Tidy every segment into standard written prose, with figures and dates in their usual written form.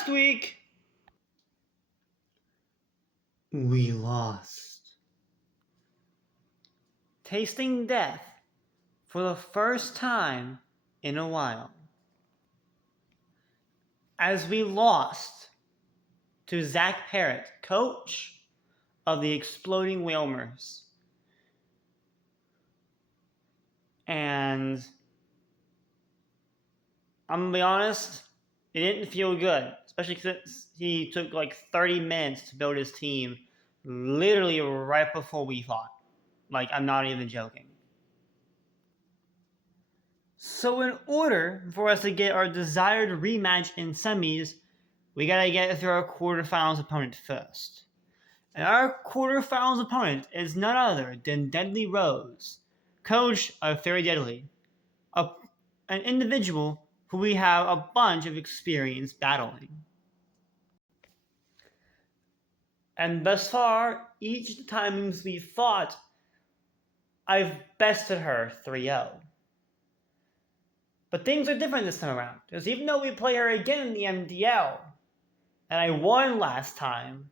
last week, we lost. Tasting death for the first time in a while. As we lost to Zach Parrott, coach of the Exploding Whalers. And I'm gonna be honest, it didn't feel good, especially since he took like 30 minutes to build his team, literally right before we fought. Like, I'm not even joking. So in order for us to get our desired rematch in semis, we gotta get through our quarterfinals opponent first. And our quarterfinals opponent is none other than Deadly Rose, coach of Very Deadly, an individual who we have a bunch of experience battling. And thus far, each of the times we fought, I've bested her 3-0. But things are different this time around, because even though we play her again in the MDL, and I won last time,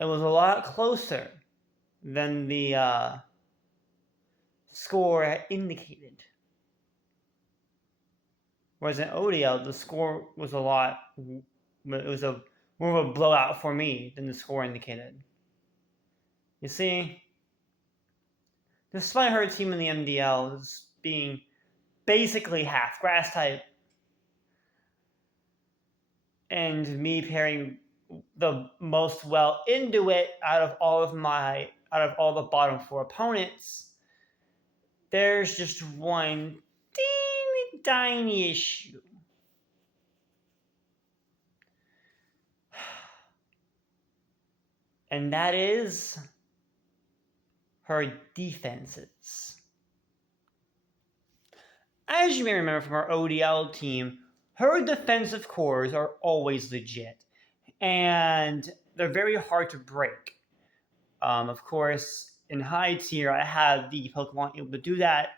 it was a lot closer than the score indicated. Whereas in ODL, the score was more of a blowout for me than the score indicated. You see, despite her team in the MDL being basically half grass type, and me pairing the most well into it out of all the bottom 4 opponents, there's just one teeny tiny issue. And that is her defenses. As you may remember from our ODL team, her defensive cores are always legit, and they're very hard to break. Of course, in high tier, I have the Pokemon able to do that.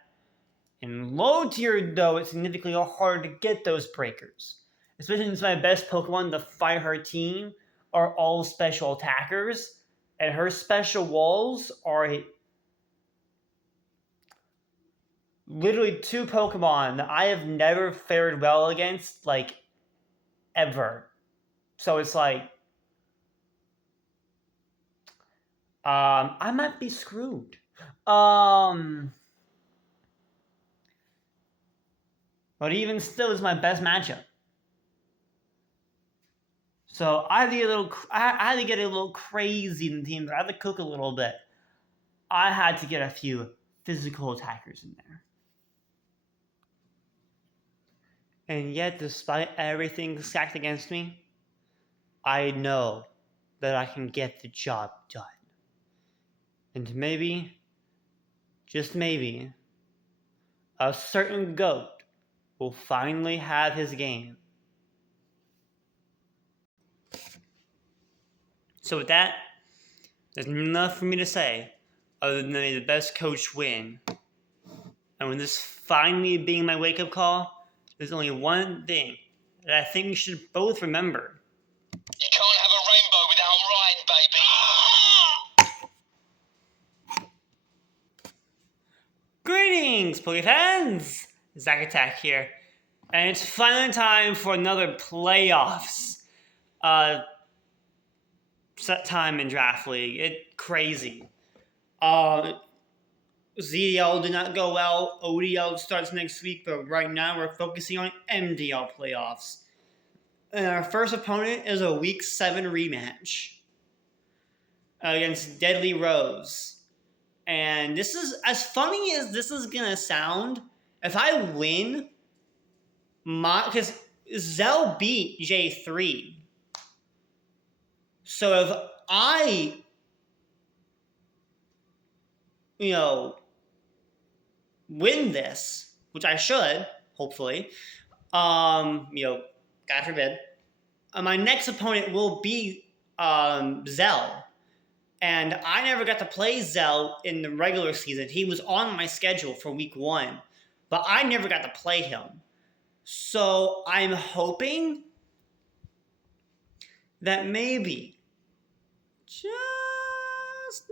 In low tier, though, it's significantly harder to get those breakers. Especially since my best Pokemon to fight her team are all special attackers, and her special walls are literally 2 Pokemon that I have never fared well against, like, ever. So it's like, I might be screwed. But even still, is my best matchup. So I had to get a little crazy in the team. I had to cook a little bit. I had to get a few physical attackers in there. And yet, despite everything stacked against me, I know that I can get the job done. And maybe, just maybe, a certain GOAT will finally have his game. So with that, there's enough for me to say other than may the best coach win. And with this finally being my wake-up call, there's only one thing that I think we should both remember. You can't have a rainbow without rhyme, baby. Greetings, Poke fans! Zach Attack here. And it's finally time for another playoffs. Set time in Draft League. It's crazy. ZDL did not go well. ODL starts next week, but right now we're focusing on MDL playoffs. And our first opponent is a Week 7 rematch against Deadly Rose. And this is, as funny as this is going to sound, if I win, because Zell beat J3. So if I, win this, which I should, hopefully, God forbid, my next opponent will be Zell. And I never got to play Zell in the regular season. He was on my schedule for Week 1, but I never got to play him. So I'm hoping that maybe, just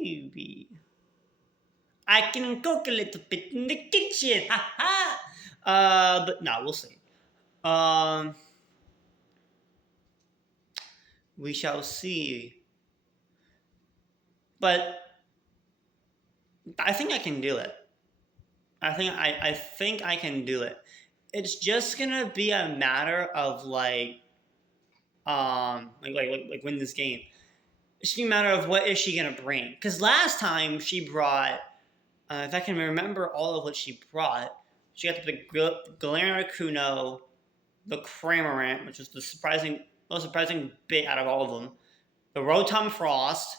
maybe, I can cook a little bit in the kitchen. Ha ha! But no, we'll see. Um, we shall see. But I think I can do it. I think I can do it. It's just gonna be a matter of like win this game. It's just a matter of what is she gonna bring. Because last time she brought, if I can remember all of what she brought, she got the Galena Kuno, the Cramorant, which is the most surprising bit out of all of them, the Rotom Frost,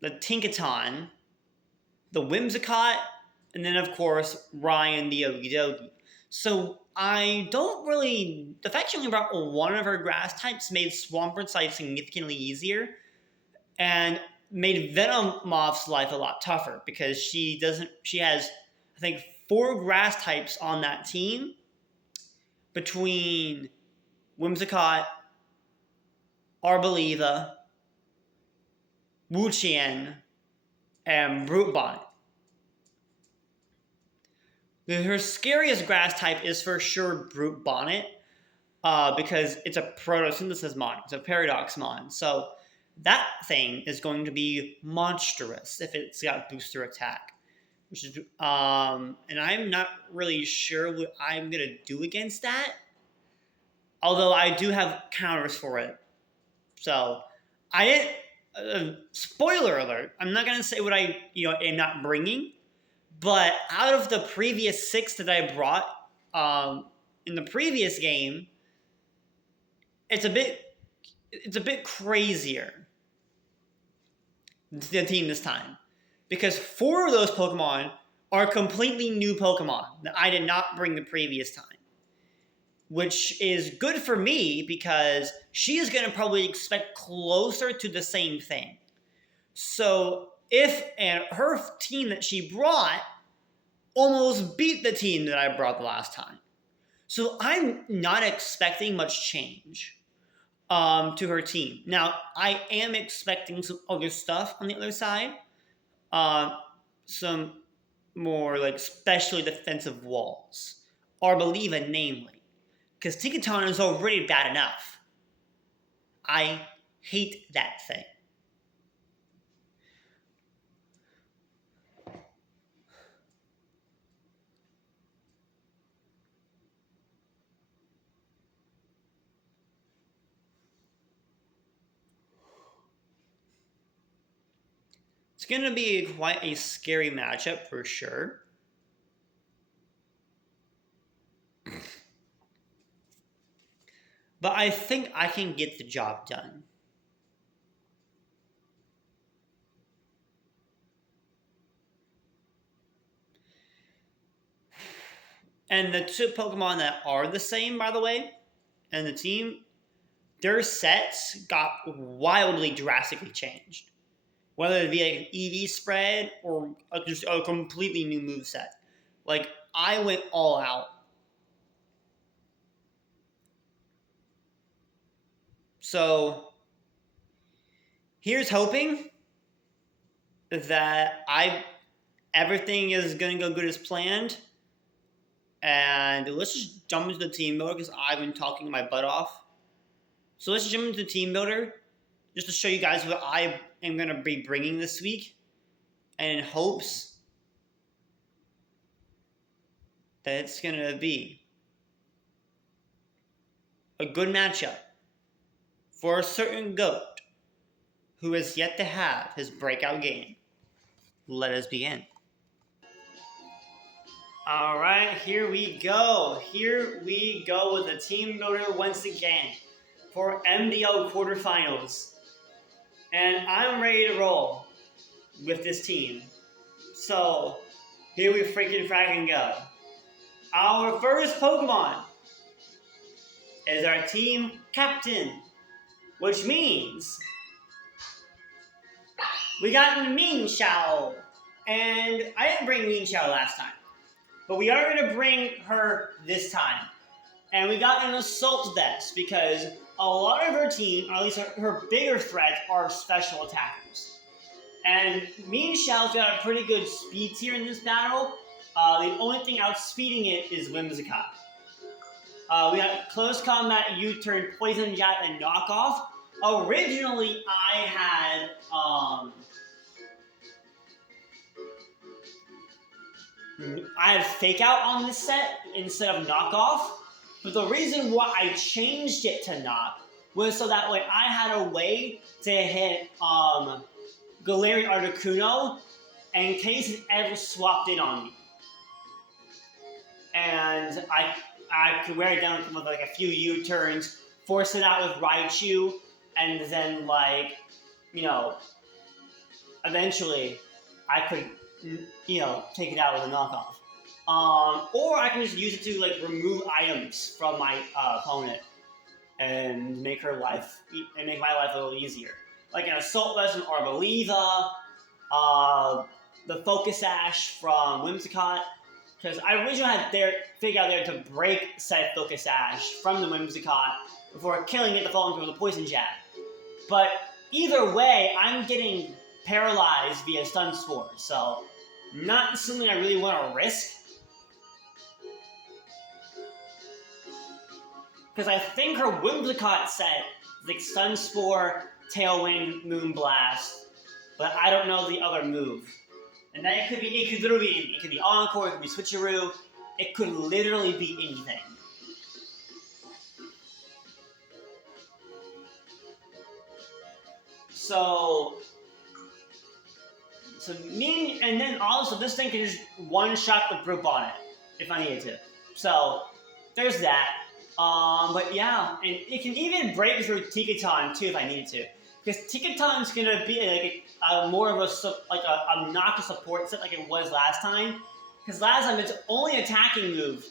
the Tinkaton, the Whimsicott, and then of course Ryan the Okie Dokie. So I don't really. The fact she only brought one of her grass types made Swampert life significantly easier, and made Venomoth's life a lot tougher because she doesn't. She has, I think, 4 grass types on that team between Whimsicott, Arboliva, Wuchien, and Brute Bonnet. Her scariest grass type is for sure Brute Bonnet, because it's a photosynthesis mon, it's a paradox mon. So that thing is going to be monstrous if it's got booster attack. Which is, and I'm not really sure what I'm gonna do against that. Although I do have counters for it. So I didn't. Spoiler alert! I'm not gonna say what I am not bringing. But out of the previous 6 that I brought in the previous game, it's a bit crazier, the team this time, because 4 of those Pokemon are completely new Pokemon that I did not bring the previous time, which is good for me because she is going to probably expect closer to the same thing. So and her team that she brought almost beat the team that I brought the last time. So I'm not expecting much change to her team. Now, I am expecting some other stuff on the other side. Some more like specially defensive walls. Arboliva, namely. Because Tinkaton is already bad enough. I hate that thing. It's going to be quite a scary matchup for sure. But I think I can get the job done. And the 2 Pokemon that are the same, by the way, and the team, their sets got wildly drastically changed. Whether it be like an EV spread or just a completely new move set. Like, I went all out. So, here's hoping that everything is going to go good as planned. And let's just jump into the team builder because I've been talking my butt off. So let's jump into the team builder just to show you guys what I am going to be bringing this week. And in hopes that it's going to be a good matchup for a certain GOAT who has yet to have his breakout game. Let us begin. All right, here we go. Here we go with the team builder once again for MDL quarterfinals. And I'm ready to roll with this team. So, here we freaking fracking go. Our first Pokemon is our team captain, which means we got Ming Xiao. And I didn't bring Ming Xiao last time, but we are going to bring her this time. And we got an Assault Vest because a lot of her team, or at least her bigger threats, are special attackers. And me and Shell's got a pretty good speed tier in this battle. The only thing outspeeding it is Whimsicott. We got Close Combat, U-Turn, Poison Jab, and Knockoff. Originally, I had Fake Out on this set instead of Knockoff. But the reason why I changed it to Knock was so that way I had a way to hit Galarian Articuno in case it ever swapped in on me. And I could wear it down with like a few U-turns, force it out with Raichu, and then eventually I could, take it out with a knockoff. Or I can just use it to remove items from my opponent and make my life a little easier. Like an Assault Vest from Arboliva, the Focus Sash from Whimsicott, because I originally had Fake Out there to break said Focus Sash from the Whimsicott before killing it to fall into the Poison Jab. But either way, I'm getting paralyzed via Stun Spore, so not something I really want to risk. Because I think her Whimsicott set is like Stun Spore, Tailwind, Moonblast, but I don't know the other move. And that it could literally be anything. It could be Encore, it could be Switcheroo, it could literally be anything. So me, and then also this thing can just one-shot the Brute Bonnet if I needed to. So there's that. But yeah, and it can even break through Tikaton too if I needed to. Because Tikaton's gonna be more of a knock support set like it was last time. Because last time its only attacking move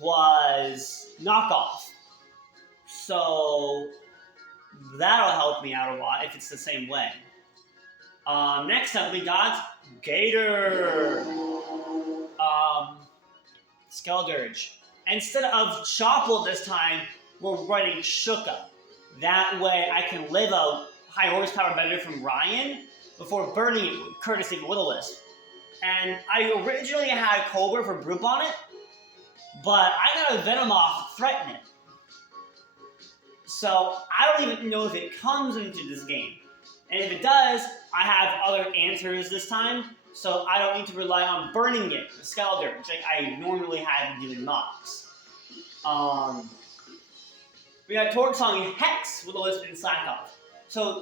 was Knockoff. So that'll help me out a lot if it's the same way. Next up we got Gator. Skeldurge. Instead of Chople this time, we're running Shuka. That way I can live a high horsepower better from Ryan before burning it courtesy of Will-O-Wisp. And I originally had Cobra for Brute Bonnet, but I got a Venomoth to threaten it. So I don't even know if it comes into this game. And if it does, I have other answers this time, so I don't need to rely on burning it with Skeldurge like I normally had to do in mobs. We got Torksong Hex with Will-O-Wisp and Slackoff. So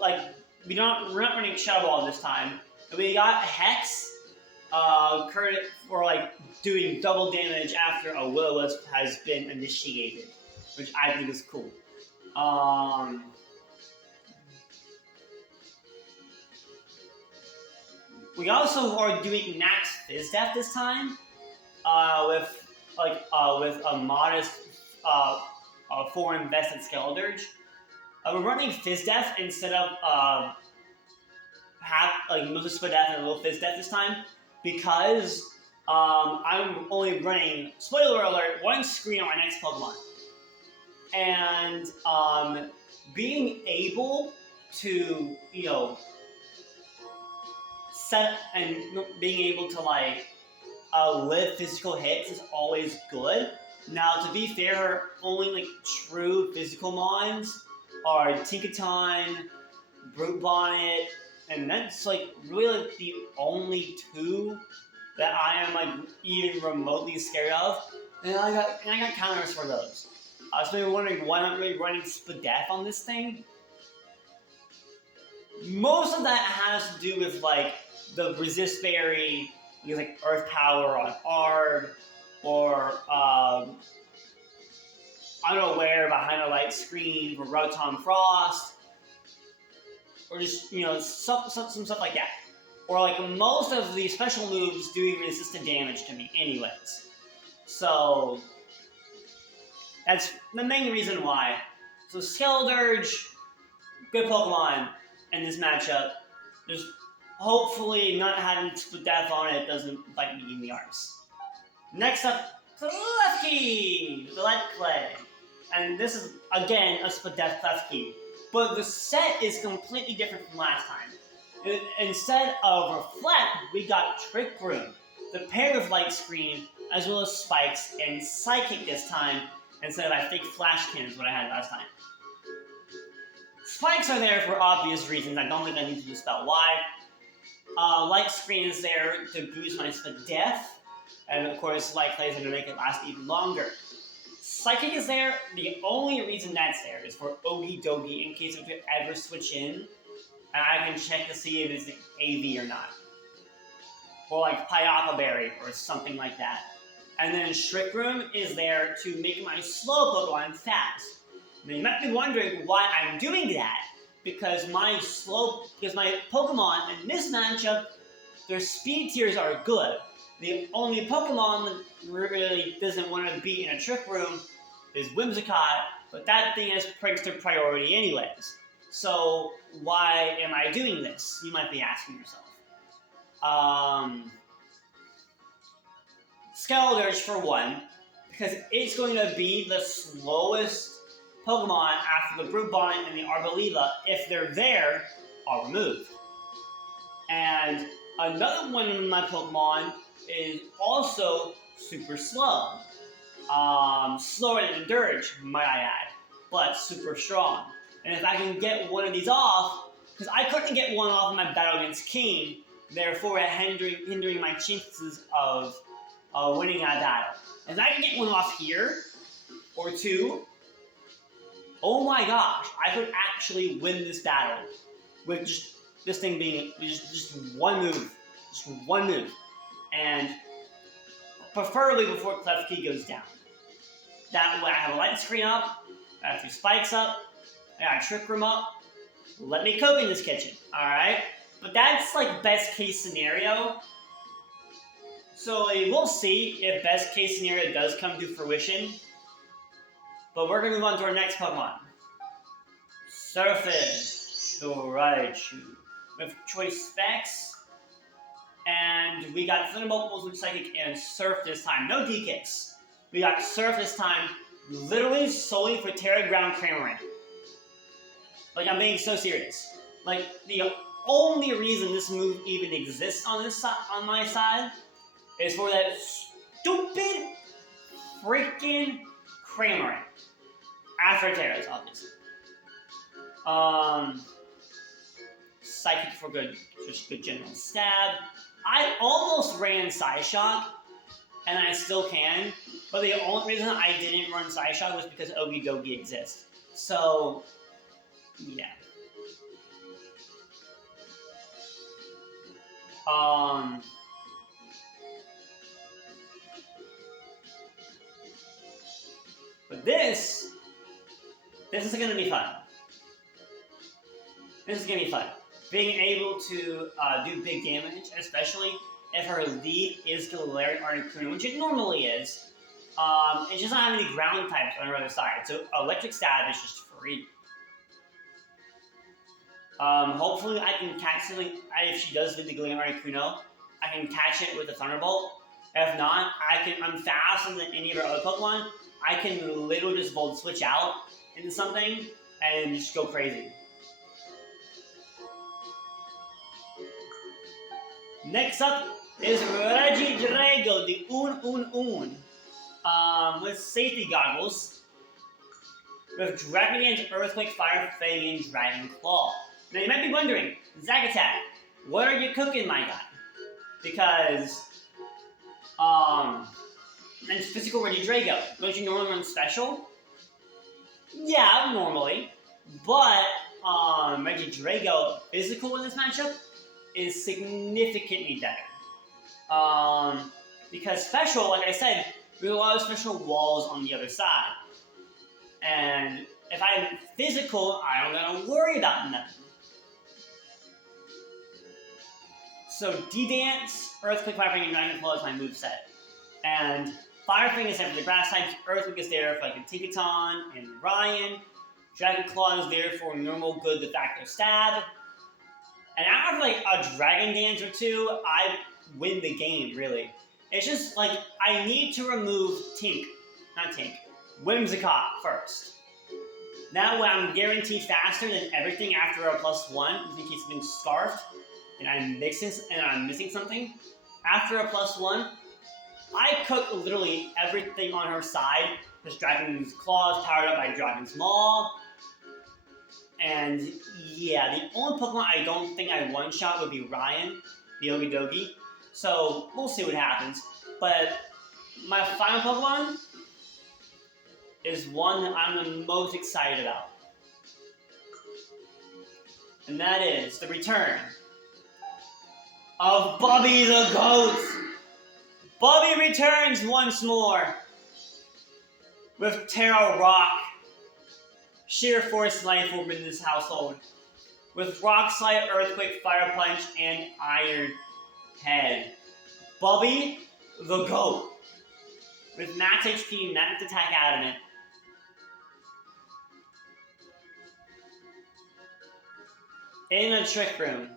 we're not running Shadow Ball this time. We got Hex for doing double damage after a Will-O-Wisp has been initiated, which I think is cool. We also are doing Max Fizz Death this time, with a modest 4 invested Skeldurge. We're running Fizz Death instead of mostly Split Death and a little Fizz Death this time because I'm only running, spoiler alert, one screen on my next Pokemon. And being able to set and being able to live physical hits is always good. Now, to be fair, only true physical mons are Tinkaton, Brute Bonnet, and that's really the only 2 that I am even remotely scared of. And I got counters for those. I was maybe wondering why I'm really running Split Death on this thing. Most of that has to do with the Resist Berry, because Earth Power on Arb, or Unaware behind a light screen for Rotom Frost, or just some stuff like that. Or most of the special moves doing resistant damage to me, anyways. So that's the main reason why. So Skeldurge, good Pokemon in this matchup. Just hopefully not having Split Death on it doesn't bite me in the arse. Next up, Klefki, the Light Clay. and this is, again, a Spadef Klefki, but the set is completely different from last time. Instead of Reflect, we got Trick Room, the pair of Light Screen, as well as Spikes and Psychic this time, instead of, I think, Flash Cannons, what I had last time. Spikes are there for obvious reasons. I don't think I need to spell why. Light Screen is there to boost my Spadef, and of course, Light Clay is going to make it last even longer. Psychic is there. The only reason that's there is for Ogie Dogie in case it ever switch in, and I can check to see if it's an AV or not. Or like Pyapa Berry or something like that. And then Trick Room is there to make my slow Pokemon fast. Now you might be wondering why I'm doing that. Because my Pokemon in this matchup, their speed tiers are good. The only Pokemon that really doesn't want to be in a Trick Room is Whimsicott, but that thing has Prankster priority anyways. So why am I doing this? You might be asking yourself. Skeledirge for one, because it's going to be the slowest Pokemon after the Brute Bonnet and the Arboliva. If they're there, are removed. And another one of my Pokemon is also super slow. Slower than Dirge, might I add, but super strong. And if I can get one of these off, because I couldn't get one off in my battle against King, therefore hindering my chances of winning that battle. If I can get one off here, or two, oh my gosh, I could actually win this battle with just this thing being just one move. Just one move. And preferably before Klefki goes down. That way I have a Light Screen up, I have 2 Spikes up, I got a Trick Room up. Let me cook in this kitchen, alright? But that's like best case scenario. So we'll see if best case scenario does come to fruition. But we're going to move on to our next Pokemon. Surfing, the Raichu. With Choice Specs. And we got Thunderbolt, Wolfswing, Psychic, and Surf this time. No DKs. We got Surf this time, literally solely for Terra Ground Cramorant. Like, I'm being so serious. Like, the only reason this move even exists on this on my side is for that stupid freaking Cramorant. After Terra's, obviously. Psychic for good, just good general stab. I almost ran Psyshock, and I still can, but the only reason I didn't run Psyshock was because Ogie Dogie exists. So, yeah. But this is going to be fun. This is going to be fun. Being able to do big damage, especially if her lead is Galarian Articuno, which it normally is. It just not have any ground types on her other side. So Electric Stab is just free. Hopefully I can catch something. If she does lead the Galarian Articuno, I can catch it with a Thunderbolt. If not, I'm faster than any of her other Pokemon. I can literally just Volt Switch out into something and just go crazy. Next up is Regidrago, the with safety goggles, with Dragon Dance, Earthquake, Fire, Fang, and Dragon Claw. Now you might be wondering, Zack Attack, what are you cooking, my guy? Because, and physical Regidrago, don't you normally run special? Yeah, normally, but Regidrago physical in this matchup is significantly better. Because special, like I said, there's a lot of special walls on the other side. And if I'm physical, I don't gotta worry about nothing. So D-Dance, Earthquake, Fire Fang, and Dragon Claw is my moveset. And Fire Fang is there for the grass types, Earthquake is there for like a Tinkaton and Ryan. Dragon Claw is there for normal good de facto stab. And after like a Dragon Dance or two, I win the game, really. It's just like, I need to remove Whimsicott first. Now when I'm guaranteed faster than everything after a +1, in case being scarfed, and I'm missing something, after a +1, I cook literally everything on her side. Just Dragon's Claws powered up by Dragon's Maw. And yeah, the only Pokemon I don't think I one-shot would be Ryan, the Okidogi. So we'll see what happens. But my final Pokemon is one that I'm the most excited about. And that is the return of Bubby the Goat. Bubby returns once more with Terra Rock, Sheer Force Life Orb in this household, with Rock Slide, Earthquake, Fire Punch, and Iron Head. Bubby the Goat, with max HP, max attack adamant. In a Trick Room,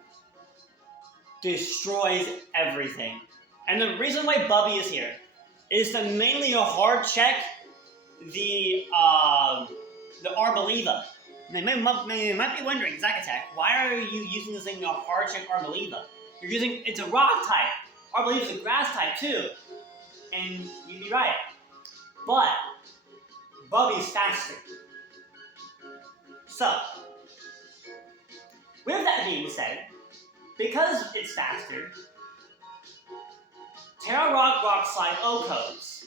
destroys everything. And the reason why Bubby is here is to mainly hard check the Arboliva. They might be wondering, Zack Attack, why are you using this thing to hard check Arboliva? It's a rock type. Arboliva is a grass type too. And you'd be right. But Bubby's faster. So, with that being said, because it's faster, Terra Rock, Rock Slide, O-Codes.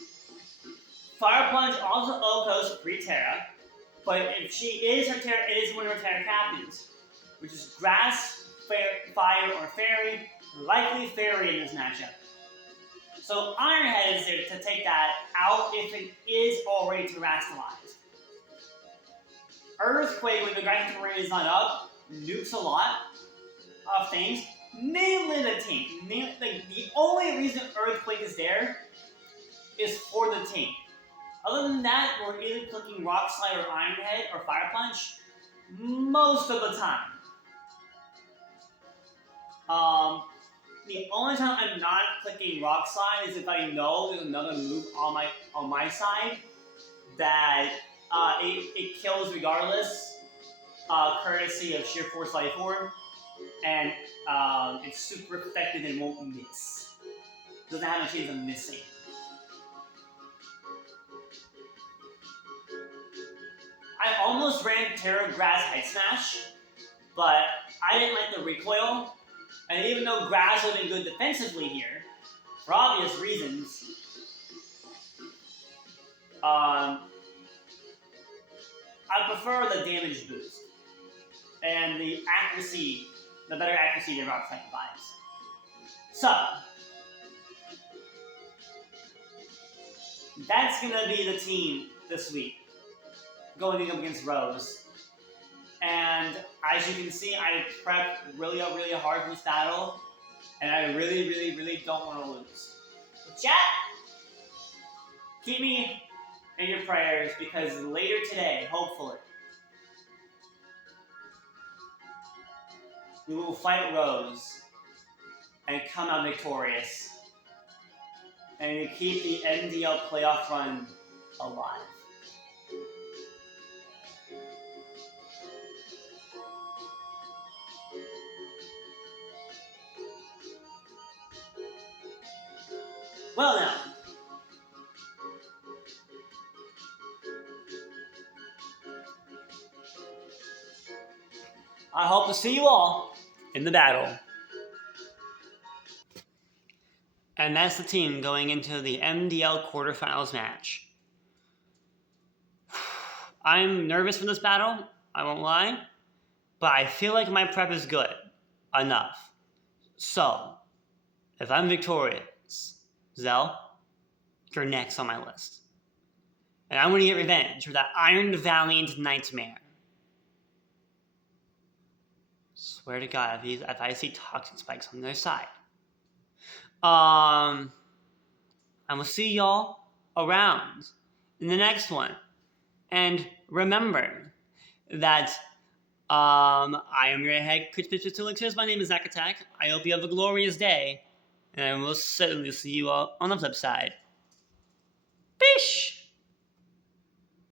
Fire Punch also O-Codes free Terra, but if she is her Terra, it is one of her Terra captains, which is Grass, Fire, or Fairy, likely Fairy in this matchup. So Iron Head is there to take that out if it is already terastallized. Earthquake, when the Grass terrain is not up, nukes a lot of things, mainly the tank. The only reason Earthquake is there is for the tank. Other than that, we're either clicking Rock Slide or Iron Head or Fire Punch most of the time. The only time I'm not clicking Rock Slide is if I know there's another move on my side that it kills regardless, courtesy of Sheer Force Life Orb, and it's super effective and won't miss. Doesn't have a chance of missing. I almost ran Terra Grass Head Smash, but I didn't like the recoil. And even though Grass would have been good defensively here, for obvious reasons, I prefer the damage boost and the accuracy, the better accuracy that Rock Slide provides. So, that's gonna be the team this week, going up against Rose. And as you can see, I prepped really hard for this battle, and I really don't want to lose. Chat, keep me in your prayers, because later today, hopefully, we will fight Rose and come out victorious and keep the MDL playoff run alive. Well now, I hope to see you all in the battle. And that's the team going into the MDL quarterfinals match. I'm nervous for this battle, I won't lie, but I feel like my prep is good enough. So, if I'm victorious, Zell, you're next on my list. And I'm going to get revenge for that Iron Valiant Nightmare. Swear to God, if I see Toxic Spikes on their side. I'm going to see y'all around in the next one. And remember that I am your head coach, Elixirs. My name is Zack Attack. I hope you have a glorious day. And I will certainly see you all on the flip side. Peace!